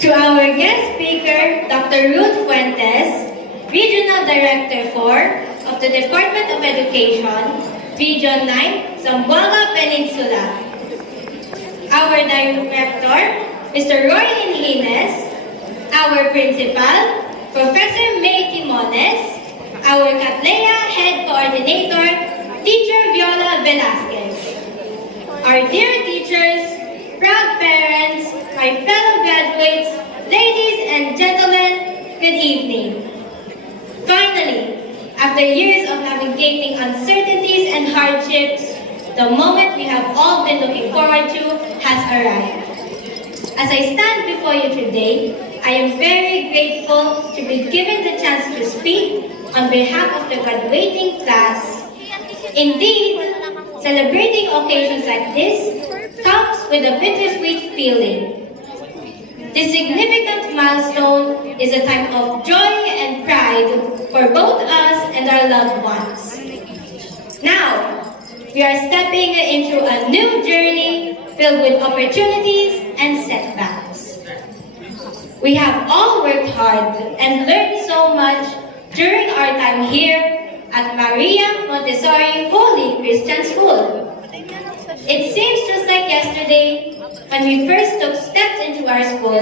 To our guest speaker, Dr. Ruth Fuentes, Regional Director 4 of the Department of Education, Region 9, Zamboanga Peninsula. Our Director, Mr. Roy Inhines, our Principal, Professor May Timones, our Catlea Head Coordinator, Teacher Viola Velasquez. Our dear teachers, proud parents, my fellow graduates, ladies and gentlemen, good evening. Finally, after years of navigating uncertainties and hardships, the moment we have all been looking forward to has arrived. As I stand before you today, I am very grateful to be given the chance to speak on behalf of the graduating class. Indeed, celebrating occasions like this comes with a bittersweet feeling. This significant milestone is a time of joy and pride for both us and our loved ones. Now, we are stepping into a new journey filled with opportunities and setbacks. We have all worked hard and learned so much during our time here at Maria Montessori Holy Christian School. It seems just like yesterday when we first took steps into our school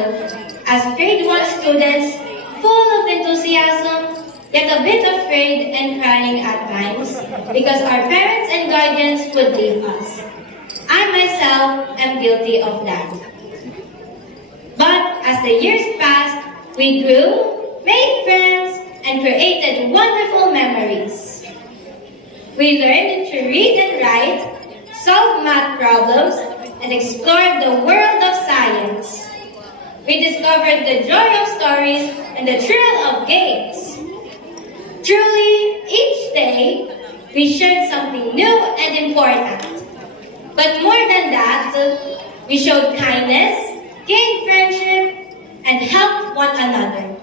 as grade 1 students, full of enthusiasm, yet a bit afraid and crying at times because our parents and guardians would leave us. I myself am guilty of that. But as the years passed, we grew, made friends, and created wonderful memories. We learned to read and write, solve math problems, and explore the world of science. We discovered the joy of stories and the thrill of games. Truly, each day, we shared something new and important. But more than that, we showed kindness, gained friendship, and helped one another.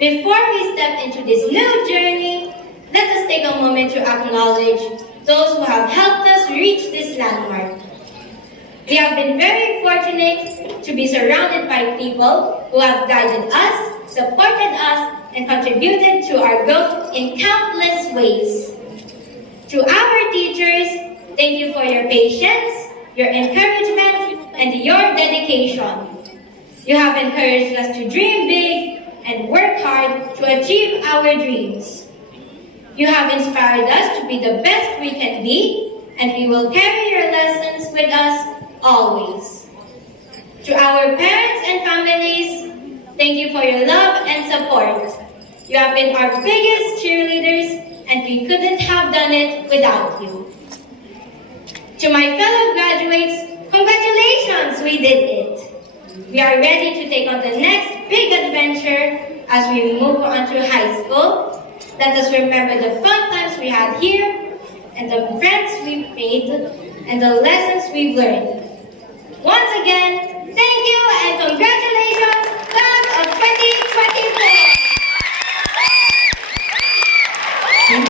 Before we step into this new journey, let us take a moment to acknowledge those who have helped us reach this landmark. We have been very fortunate to be surrounded by people who have guided us, supported us, and contributed to our growth in countless ways. To our teachers, thank you for your patience, your encouragement, and your dedication. You have encouraged us to dream big and work hard to achieve our dreams. You have inspired us to be the best we can be, and we will carry your lessons with us always. To our parents and families, thank you for your love and support. You have been our biggest cheerleaders, and we couldn't have done it without you. To my fellow graduates, congratulations, we did it. We are ready to take on the next big adventure as we move on to high school. Let us remember the fun times we had here, and the friends we've made, and the lessons we've learned. Once again, thank you and congratulations!